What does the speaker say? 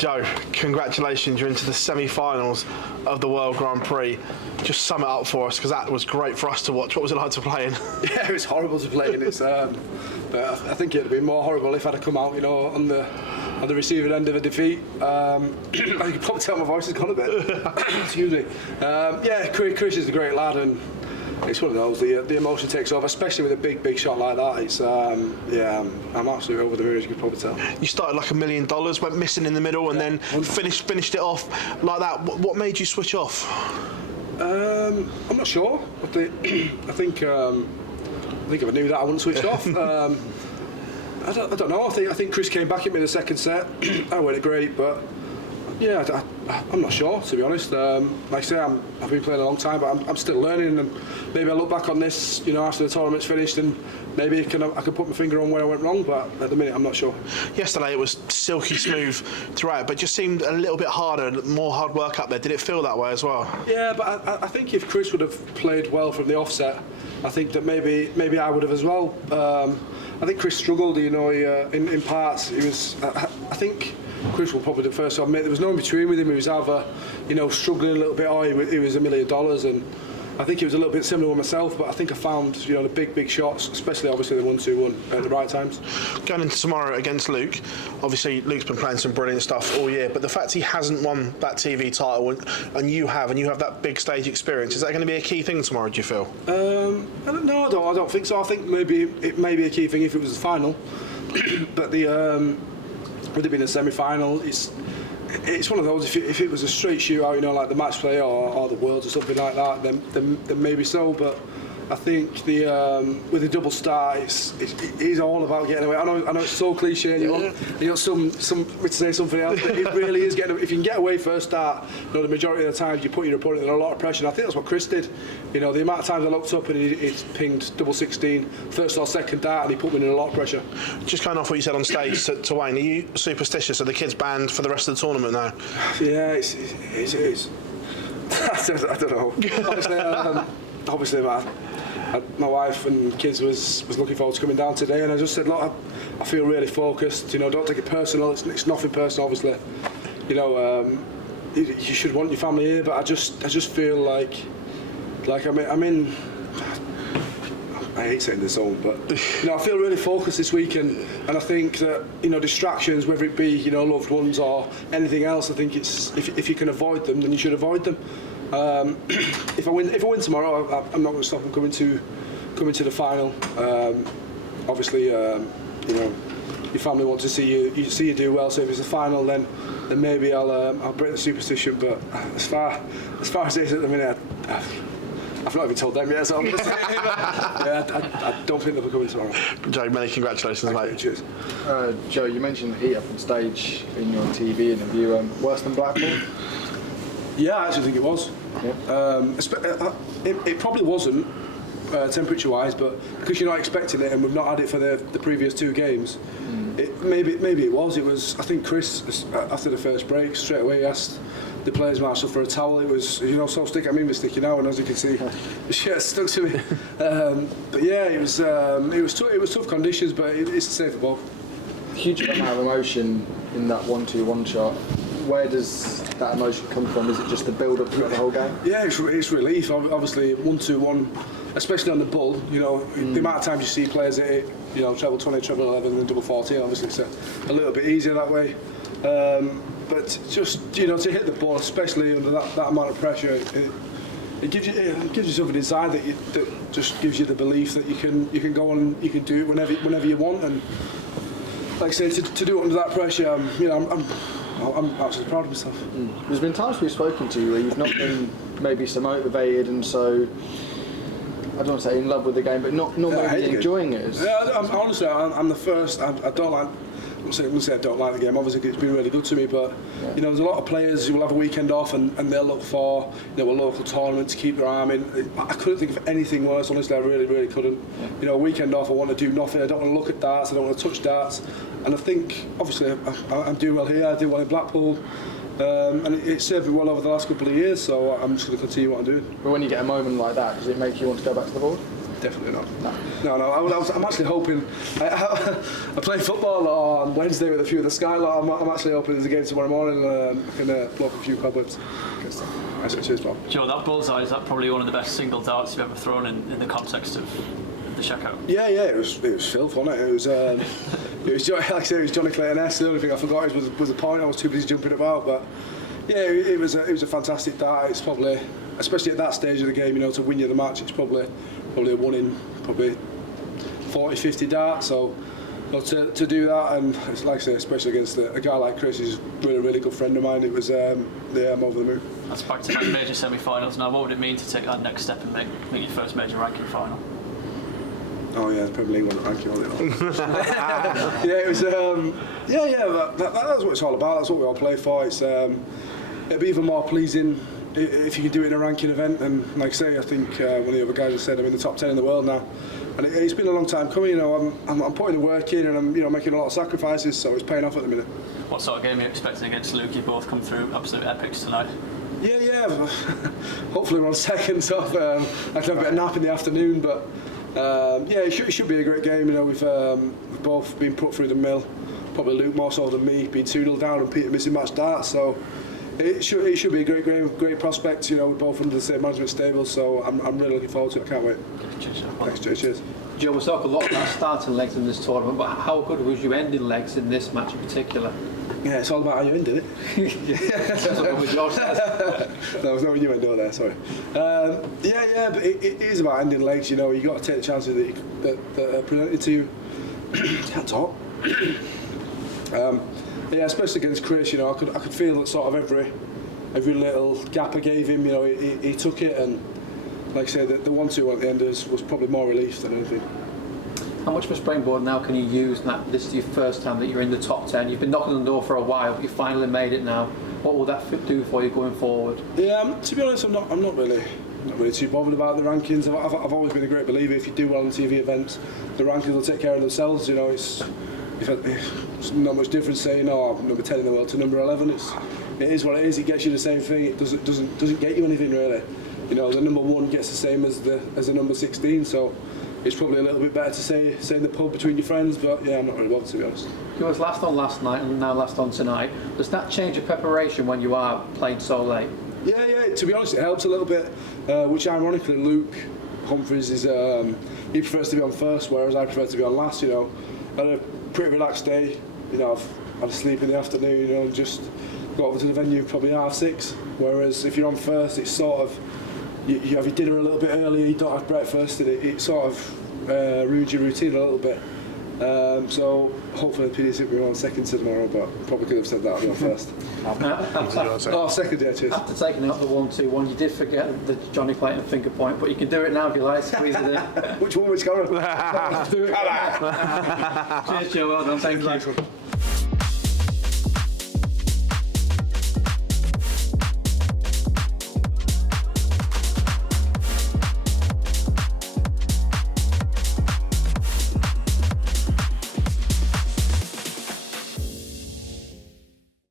Joe, congratulations, you're into the semi-finals of the World Grand Prix. Just sum it up for us, because that was great for us to watch. What was it like to play in? Yeah, it was horrible to play in. But I think it'd be more horrible if I'd have come out, on the receiving end of a defeat. You can probably tell my voice has gone a bit. Excuse me. Chris is a great lad, and it's one of those, the emotion takes over, especially with a big shot like that. It's I'm absolutely over the moon, as you can probably tell. You started like $1 million, went missing in the middle, and then finished it off like that. What made you switch off? I'm not sure. I think if I knew that, I wouldn't switch off. I don't know. I think Chris came back at me in the second set. I went great, but yeah, I'm not sure, to be honest. Like I say, I've been playing a long time, but I'm still learning, and maybe I look back on this, after the tournament's finished, and maybe I can put my finger on where I went wrong, but at the minute I'm not sure. Yesterday it was silky smooth throughout, but just seemed a little bit harder, more hard work up there. Did it feel that way as well? Yeah, but I think if Chris would have played well from the offset, I think that maybe I would have as well. I think Chris struggled, in parts. He was, I think Chris will probably the first to admit there was no in between with him. He was either, struggling a little bit, or he was $1 million, and I think he was a little bit similar with myself. But I think I found, the big shots, especially obviously the 1-2-1 at the right times. Going into tomorrow against Luke, obviously Luke's been playing some brilliant stuff all year, but the fact he hasn't won that TV title and you have that big stage experience, is that going to be a key thing tomorrow, do you feel? I don't think so. I think maybe it may be a key thing if it was the final, but would it be in a semi-final? It's one of those. If it was a straight shootout, like the match play or the Worlds or something like that, then maybe so. But I think with the double start, it's all about getting away. I know it's so cliche, and you got some to say something else, but it really is getting. If you can get away first start, the majority of the times you put your opponent under a lot of pressure. And I think that's what Chris did. The amount of times I looked up and it's pinged double 16, first or second dart, and he put me in a lot of pressure. Just kind of off what you said on stage to Wayne, are you superstitious? Are the kids banned for the rest of the tournament now? Yeah, it's I don't know. Obviously, my wife and kids was looking forward to coming down today, and I just said, look, I feel really focused. Don't take it personal. It's nothing personal, obviously. You should want your family here, but I just feel like I'm in. I hate saying this zone, but I feel really focused this week, and I think that distractions, whether it be loved ones or anything else, I think it's if you can avoid them, then you should avoid them. If I win tomorrow, I'm not going to stop them coming to the final. Obviously, your family want to see you do well. So if it's a final, then maybe I'll break the superstition. But as far as it is at the minute, I've not even told them yet. So I'm going to say, I don't think they'll be coming tomorrow. Joe, many congratulations, mate. Cheers. Joe, you mentioned heat up on stage in your TV interview. Worse than Blackpool? Yeah, I actually think it was. Yeah. It probably wasn't temperature-wise, but because you're not expecting it, and we've not had it for the previous two games, maybe it was. It was. I think Chris, after the first break, straight away asked the players' marshal for a towel. It was, so sticky. I mean, we're sticky now, and as you can see, the shirt stuck to me. But yeah, it was tough conditions, but it's safe for both. Huge amount of emotion in that 1-2-1 shot. Where does that emotion come from? Is it just the build-up throughout the whole game? Yeah, it's relief. Obviously, 1-2-1, especially on the bull. The amount of times you see players at it, treble 20, treble 11, and double 14. Obviously, it's a little bit easier that way. But just to hit the ball, especially under that amount of pressure, it gives you something inside that just gives you the belief that you can go on, you can do it whenever you want. And like I say, to do it under that pressure, I'm absolutely proud of myself. There's been times we've spoken to you where you've not been maybe so motivated and so, I don't want to say in love with the game, but not maybe enjoying it. Honestly, I'm the first. I don't like. I'm going to say I don't like the game. Obviously, it's been really good to me, but there's a lot of players who will have a weekend off and they'll look for a local tournament to keep their arm in. I couldn't think of anything worse. Honestly, I really couldn't. A weekend off, I want to do nothing. I don't want to look at darts. I don't want to touch darts. And I think, obviously, I'm doing well here. I do well in Blackpool. And it served me well over the last couple of years, so I'm just going to continue what I'm doing. But when you get a moment like that, does it make you want to go back to the board? Definitely not. No. I'm actually hoping. I play football on Wednesday with a few of the Sky lot. I'm actually hoping there's a game tomorrow morning. I can blow up a few cobwebs. Nice one, cheers, Bob. Joe, that bullseye, is that probably one of the best single darts you've ever thrown in the context of the checkout? Yeah, it was filth, wasn't it? It was like I said, it was Jonny Clayton. The only thing I forgot was the point. I was too busy jumping about, but yeah, it was a fantastic dart. It's probably, especially at that stage of the game, to win you the match, it's probably a 1 in 40-50 dart. So to do that, and it's like I say, especially against a guy like Chris, who's a really good friend of mine, it was I'm over the moon. That's back-to-back major semi-finals now. What would it mean to take that next step and make your first major ranking final? Oh yeah, the Premier League won ranking, wasn't it? Yeah, it was. That's what it's all about. That's what we all play for. It's it'd be even more pleasing if you could do it in a ranking event. And like I say, I think one of the other guys has said I'm in the top 10 in the world now, and it's been a long time coming. I'm putting the work in, and I'm making a lot of sacrifices, so it's paying off at the minute. What sort of game are you expecting against Luke? You both come through absolute epics tonight. Yeah. Hopefully we're on seconds off. I can have a bit of nap in the afternoon, but. It should be a great game. We've both been put through the mill. Probably Luke more so than me, been 2-0 down and Peter missing match darts. So it should be a great game, great prospects. We're both under the same management stable, so I'm really looking forward to it. I can't wait. Thanks, cheers. Joe, we talk a lot about starting legs in this tournament, but how good was you ending legs in this match in particular? Yeah, it's all about how you ended it. That's what George says. No, there's no innuendo there, sorry. But it is about ending legs. You've got to take the chances that are presented to you. Can't talk. Especially against Chris, I could feel that sort of every little gap I gave him, he took it, and like I said, the 1-2 at the end was probably more relief than anything. How much of a springboard now can you use? This is your first time that you're in the top 10. You've been knocking on the door for a while, but you finally made it now. What will that do for you going forward? Yeah, to be honest, I'm not really too bothered about the rankings. I've always been a great believer. If you do well on TV events, the rankings will take care of themselves. It's not much difference saying, I'm number 10 in the world to number 11. It is what it is. It gets you the same thing. It doesn't get you anything really. The number 1 gets the same as the number 16. So. It's probably a little bit better to say in the pub between your friends, but yeah, I'm not really bothered, to be honest. You was last on last night and now last on tonight. Does that change your preparation when you are playing so late? Yeah. To be honest, it helps a little bit. Which ironically, Luke Humphries is he prefers to be on first, whereas I prefer to be on last. I had a pretty relaxed day. I've had a sleep in the afternoon. And just got over to the venue probably 6:30. Whereas if you're on first, it's sort of. You have your dinner a little bit earlier, you don't have breakfast, and it sort of ruins your routine a little bit. So hopefully the PD's hit me on second tomorrow, but probably could have said that I'll be on first. Second, yeah, cheers. After taking out the 1-2-1, you did forget the Jonny Clayton finger point, but you can do it now if you like, squeeze it in. Which one? Which camera? Do it. Cheers, Joe, well done, thank you.